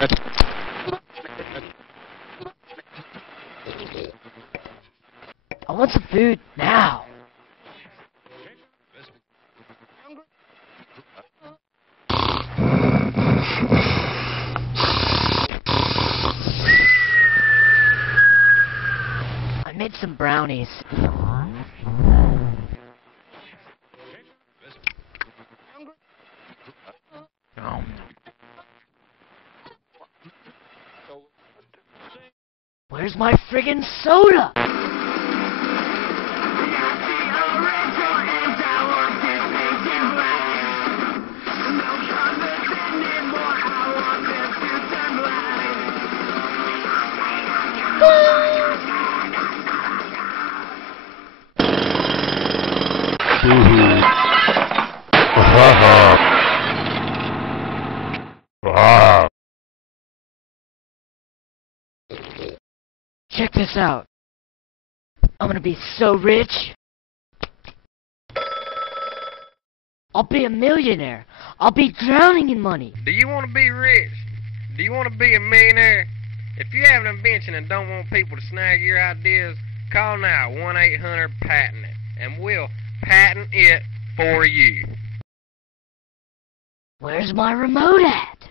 I want some food now. I made some brownies. Where's my friggin' soda? Check this out. I'm gonna be so rich. I'll be a millionaire. I'll be drowning in money. Do you want to be rich? Do you want to be a millionaire? If you have an invention and don't want people to snag your ideas, call now 1-800-PATENT-IT, and we'll patent it for you. Where's my remote at?